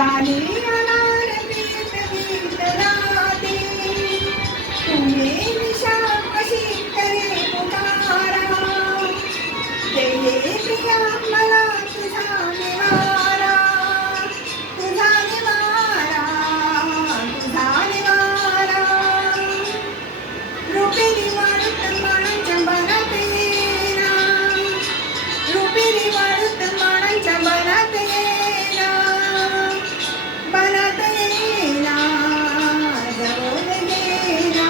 गाणी अनार गीत गीत राहते तुम्ही निशा अशी करे पुकारा ये प्रिया मला तुझा निवारा तुझा निवारा तुझा निवारा रुपेरी वाढत मानांच्या बनात येना रुपेरी वाढत मानांच्या बनात येना बनात येना जवळ येना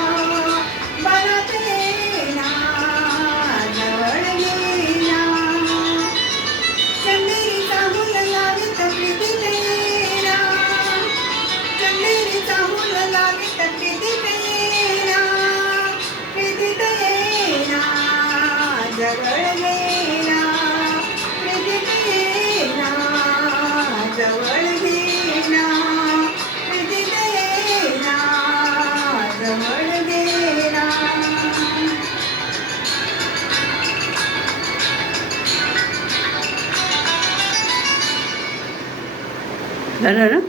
बनात येना जवळ येना चंदेरीचा हुल लावित प्रीतीत येना चंदेरीचा हुल लावित प्रीतीत येना प्रीतीत येना जवळ येना प्रीतीत येना जवळ येना प्रीतीत येना जवळ येना झालं ना?